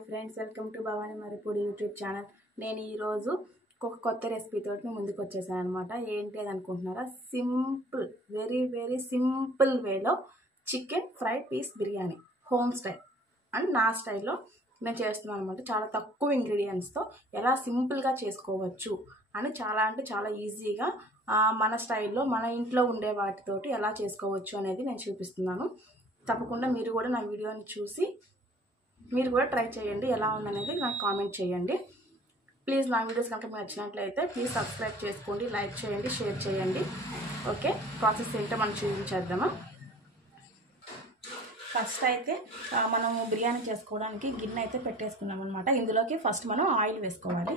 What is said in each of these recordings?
Hi friends, welcome to Bhavani Maripudi YouTube channel. నేను ఈరోజు ఒక కొత్త రెసిపీ తోటి మీ ముందుకు వచ్చేసాను అనమాట. ఏంటి అది అనుకుంటున్నారా? సింపుల్, వెరీ వెరీ సింపుల్ వేలో chicken fry piece biryani home style and నా స్టైల్లో నేను చేస్తున్నాను అనమాట. చాలా తక్కువ ఇంగ్రీడియంట్స్తో ఎలా సింపుల్గా చేసుకోవచ్చు అని చాలా అంటే చాలా ఈజీగా మన స్టైల్లో మన ఇంట్లో ఉండే వాటితోటి ఎలా చేసుకోవచ్చు అనేది నేను చూపిస్తున్నాను. తప్పకుండా మీరు కూడా నా వీడియోని చూసి మీరు కూడా ట్రై చేయండి. ఎలా ఉందనేది నాకు కామెంట్ చేయండి. ప్లీజ్ నా వీడియోస్ కనుక మీకు నచ్చినట్లయితే ప్లీజ్ సబ్స్క్రైబ్ చేసుకోండి, లైక్ చేయండి, షేర్ చేయండి. ఓకే, ప్రాసెస్ ఏంటో మనం చూపించేద్దామా. ఫస్ట్ అయితే మనం బిర్యానీ చేసుకోవడానికి గిన్నె అయితే పెట్టేసుకున్నాం అనమాట. ఇందులోకి ఫస్ట్ మనం ఆయిల్ వేసుకోవాలి.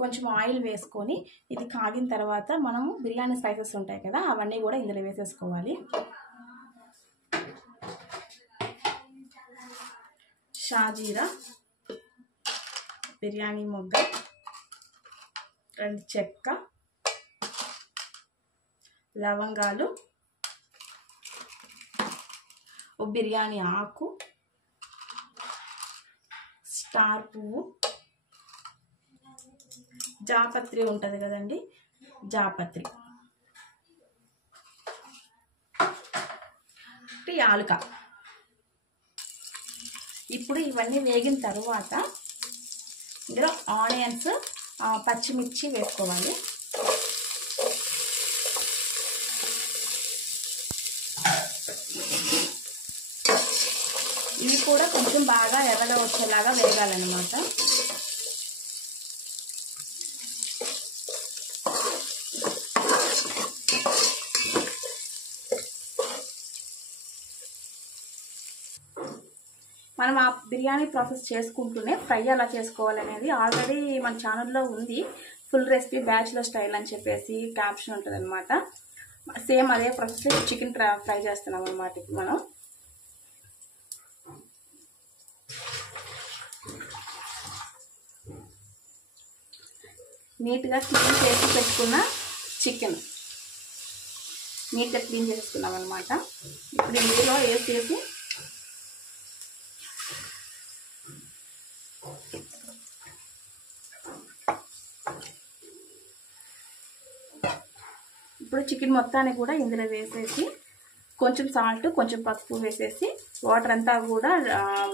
కొంచెం ఆయిల్ వేసుకొని ఇది కాగిన తర్వాత మనము బిర్యానీ స్పైసెస్ ఉంటాయి కదా, అవన్నీ కూడా ఇందులో వేసేసుకోవాలి. షాజీరా, బిర్యానీ మొగ్గ, 2 చెక్క, లవంగాలు, ఓ బిర్యానీ ఆకు, స్టార్ పువ్వు, జాపత్రి ఉంటుంది కదండి, జాపత్రి, యాలుక. ఇప్పుడు ఇవన్నీ వేగిన తర్వాత ఇందులో ఆనియన్స్, పచ్చిమిర్చి వేసుకోవాలి. ఇవి కూడా కొంచెం బాగా ఎర్రగా వచ్చేలాగా వేగాలన్నమాట. మనం ఆ బిర్యానీ ప్రాసెస్ చేసుకుంటూనే ఫ్రై ఎలా చేసుకోవాలనేది ఆల్రెడీ మన ఛానల్లో ఉంది. ఫుల్ రెసిపీ బ్యాచులర్ స్టైల్ అని చెప్పేసి క్యాప్షన్ ఉంటుంది అనమాట. సేమ్ అదే ప్రాసెస్ చికెన్ ఫ్రై చేస్తున్నాం అనమాట. మనం నీట్గా క్లీన్ చేసి పెట్టుకున్న చికెన్ నీట్గా క్లీన్ చేసుకున్నాం అనమాట. ఇప్పుడు ఇందులో వేసేసి ఇప్పుడు చికెన్ మొత్తాన్ని కూడా ఇందులో వేసేసి కొంచెం సాల్ట్, కొంచెం పసుపు వేసేసి వాటర్ అంతా కూడా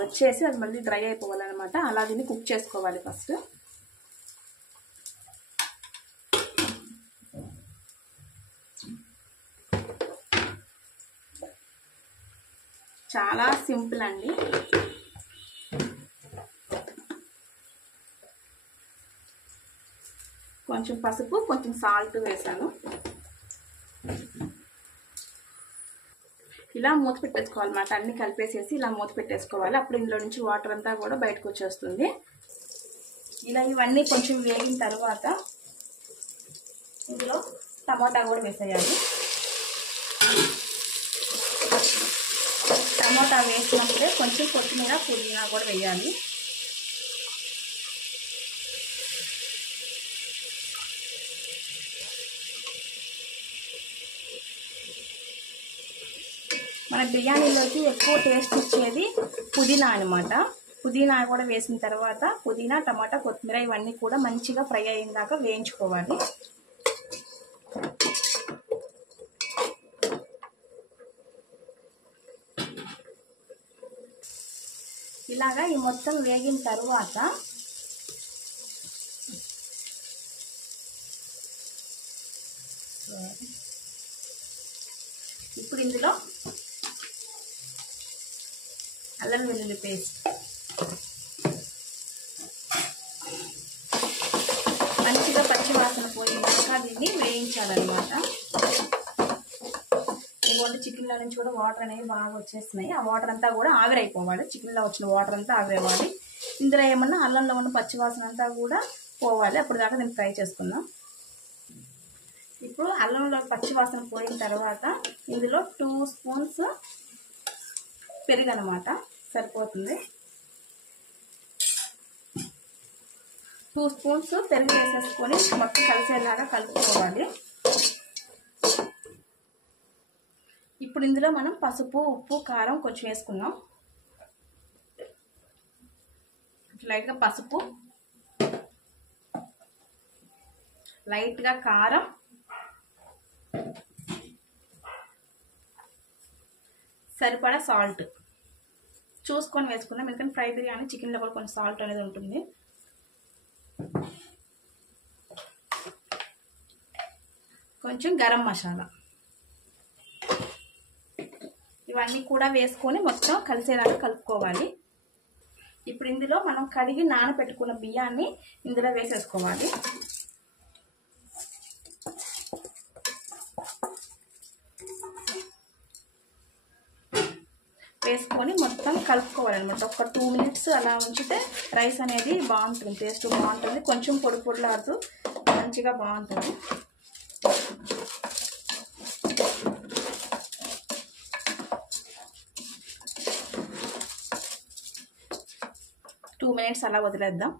వచ్చేసి అది మళ్ళీ డ్రై అయిపోవాలన్నమాట. అలా దీన్ని కుక్ చేసుకోవాలి ఫస్ట్. చాలా సింపుల్ అండి. కొంచెం పసుపు, కొంచెం సాల్ట్ వేసాను. ఇలా మూత పెట్టేసుకోవాలన్నమాట. అన్ని కలిపేసేసి ఇలా మూత పెట్టేసుకోవాలి. అప్పుడు ఇందులో నుంచి వాటర్ అంతా కూడా బయటకు వచ్చేస్తుంది. ఇలా ఇవన్నీ కొంచెం వేగిన తర్వాత ఇందులో టమాటా కూడా వేసేయాలి. టమాటా వేసినప్పుడే కొంచెం కొత్తిమీర, పుదీనా కూడా వేయాలి. మన బిర్యానీలోకి ఎక్కువ టేస్ట్ ఇచ్చేది పుదీనా అనమాట. పుదీనా కూడా వేసిన తర్వాత పుదీనా, టమాటా, కొత్తిమీర ఇవన్నీ కూడా మంచిగా ఫ్రై అయిన దాకా వేయించుకోవాలి. ఇలాగా ఈ మొత్తం వేగిన తర్వాత ఇప్పుడు ఇందులో అల్లం వెల్లుల్లి పేస్ట్, మంచిగా పచ్చి వాసన పోయినాక దీన్ని వేయించాలన్నమాట. ఇదిగోండి, చికెన్లో నుంచి కూడా వాటర్ అనేవి బాగా వచ్చేస్తున్నాయి. ఆ వాటర్ అంతా కూడా ఆవిరైపోవాలి. చికెన్లో వచ్చిన వాటర్ అంతా ఆవిరైపోవాలి. ఇందులో ఏమన్నా అల్లంలో ఉన్న పచ్చి వాసన అంతా కూడా పోవాలి. అప్పుడు దాకా నేను ఫ్రై చేసుకుందాం. ఇప్పుడు అల్లంలో పచ్చి వాసన పోయిన తర్వాత ఇందులో 2 స్పూన్స్ పెరుగు అనమాట, సరిపోతుంది. 2 స్పూన్స్ పెరుగు వేసేసుకొని మొత్తం కలిసేలాగా కలుపుకోవాలి. ఇప్పుడు ఇందులో మనం పసుపు, ఉప్పు, కారం కొంచెం వేసుకుందాం. లైట్గా పసుపు, లైట్గా కారం, సరిపడా సాల్ట్ చూసుకొని వేసుకుందాం. ఎందుకంటే ఫ్రై బిర్యానీ చికెన్లో కూడా కొంచెం సాల్ట్ అనేది ఉంటుంది. కొంచెం గరం మసాలా, ఇవన్నీ కూడా వేసుకొని మొత్తం కలిసేలాగా కలుపుకోవాలి. ఇప్పుడు ఇందులో మనం కడిగి నానబెట్టుకున్న బియ్యాన్ని ఇందులో వేసేసుకోవాలి. వేసుకొని మొత్తం కలుపుకోవాలన్నమాట. ఒక 2 మినిట్స్ అలా ఉంచితే రైస్ అనేది బాగుంటుంది, టేస్ట్ బాగుంటుంది. కొంచెం పొడి పొడిలాడుతూ మంచిగా బాగుంటుంది. టూ మినిట్స్ అలా వదిలేద్దాం.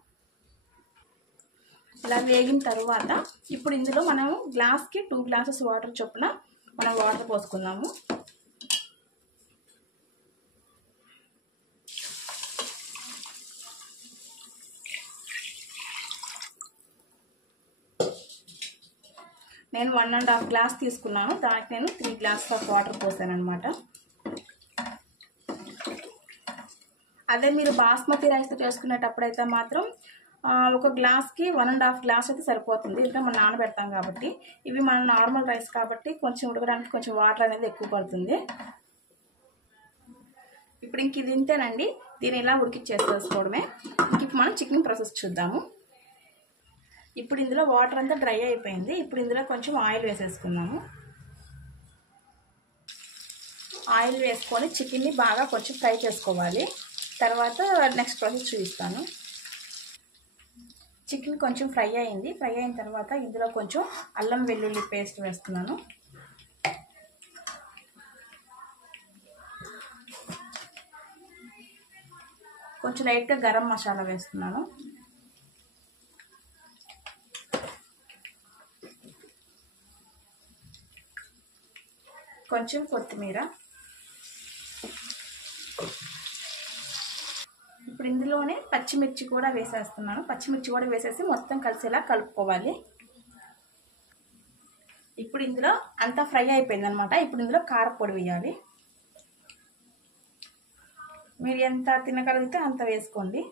ఇలా వేగిన తర్వాత ఇప్పుడు ఇందులో మనం గ్లాస్కి 2 గ్లాసెస్ వాటర్ చొప్పున మనం వాటర్ పోసుకుందాము. నేను 1.5 గ్లాస్ తీసుకున్నాను, దానికి నేను 3 గ్లాసెస్ ఆఫ్ వాటర్ పోసాను అనమాట. అదే మీరు బాస్మతి రైస్తో చేసుకునేటప్పుడు అయితే మాత్రం ఒక గ్లాస్కి 1.5 గ్లాస్ అయితే సరిపోతుంది. ఇంకా మనం నానబెడతాం కాబట్టి. ఇవి మన నార్మల్ రైస్ కాబట్టి కొంచెం ఉడకడానికి కొంచెం వాటర్ అనేది ఎక్కువ పడుతుంది. ఇప్పుడు ఇంక ఇది ఇంతేనండి, దీన్ని ఇలా ఉడికిచ్చేసుకోవడమే. ఇప్పుడు మనం చికెన్ ప్రాసెస్ చూద్దాము. ఇప్పుడు ఇందులో వాటర్ అంతా డ్రై అయిపోయింది. ఇప్పుడు ఇందులో కొంచెం ఆయిల్ వేసేసుకుందాము. ఆయిల్ వేసుకొని చికెన్ని బాగా కొంచెం ఫ్రై చేసుకోవాలి. తర్వాత నెక్స్ట్ ప్రాసెస్ చూపిస్తాను. చికెన్ కొంచెం ఫ్రై అయింది. ఫ్రై అయిన తర్వాత ఇందులో కొంచెం అల్లం వెల్లుల్లి పేస్ట్ వేస్తున్నాను. కొంచెం లైట్గా గరం మసాలా వేస్తున్నాను. కొంచెం కొత్తిమీర. ఇప్పుడు ఇందులోనే పచ్చిమిర్చి కూడా వేసేస్తున్నాను. పచ్చిమిర్చి కూడా వేసేసి మొత్తం కలిసేలా కలుపుకోవాలి. ఇప్పుడు ఇందులో అంతా ఫ్రై అయిపోయింది అనమాట. ఇప్పుడు ఇందులో కారపొడి వేయాలి. మీరు ఎంత తినగలిగితే అంత వేసుకోండి.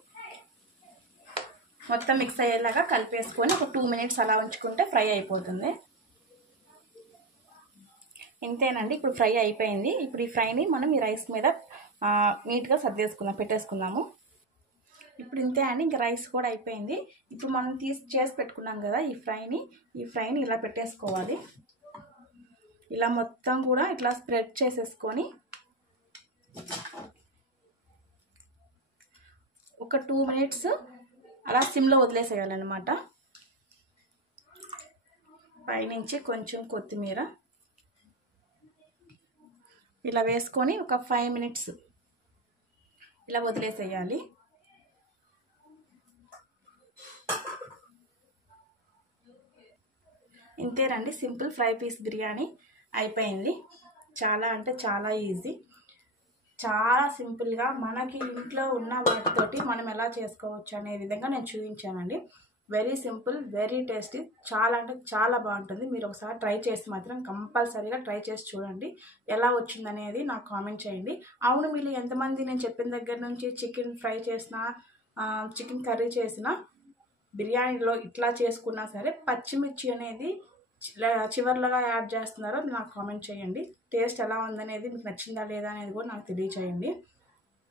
మొత్తం మిక్స్ అయ్యేలాగా కలిపేసుకొని ఒక 2 మినిట్స్ అలా ఉంచుకుంటే ఫ్రై అయిపోతుంది. ఇంతేనండి, ఇప్పుడు ఫ్రై అయిపోయింది. ఇప్పుడు ఈ ఫ్రైని మనం ఈ రైస్ మీద నీట్గా పెట్టేసుకుందాము. ఇప్పుడు ఇంతే అండి, ఇంకా రైస్ కూడా అయిపోయింది. ఇప్పుడు మనం చేసి పెట్టుకున్నాం కదా ఈ ఫ్రైని ఇలా పెట్టేసుకోవాలి. ఇలా మొత్తం కూడా ఇట్లా స్ప్రెడ్ చేసేసుకొని ఒక 2 మినిట్స్ అలా సిమ్లో వదిలేసేయాలన్నమాట. పైనుంచి కొంచెం కొత్తిమీర ఇలా వేసుకొని ఒక 5 మినిట్స్ ఇలా వదిలేసేయాలి. ఇంతేనండి, సింపుల్ ఫ్రై పీస్ బిర్యానీ అయిపోయింది. చాలా అంటే చాలా ఈజీ, చాలా సింపుల్గా మనకి ఇంట్లో ఉన్న వాటితోటి మనం ఎలా చేసుకోవచ్చు అనే విధంగా నేను చూపించానండి. వెరీ సింపుల్, వెరీ టేస్టీ, చాలా అంటే చాలా బాగుంటుంది. మీరు ఒకసారి ట్రై చేసి మాత్రం కంపల్సరీగా ట్రై చేసి చూడండి. ఎలా వచ్చిందనేది నాకు కామెంట్ చేయండి. అవును, మీరు ఎంతమంది నేను చెప్పిన దగ్గర నుంచి చికెన్ ఫ్రై చేసిన, చికెన్ కర్రీ చేసిన, బిర్యానీలో ఇట్లా చేసుకున్నా సరే పచ్చిమిర్చి అనేది చివర్లుగా యాడ్ చేస్తున్నారో నాకు కామెంట్ చేయండి. టేస్ట్ ఎలా ఉందనేది, మీకు నచ్చిందా లేదా అనేది కూడా నాకు తెలియచేయండి.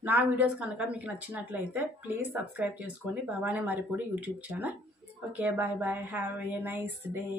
నా వీడియోస్ కనుక మీకు నచ్చినట్లయితే ప్లీజ్ సబ్స్క్రైబ్ చేసుకోండి Bhavani Maripudi YouTube channel. Okay, bye bye, have a nice day.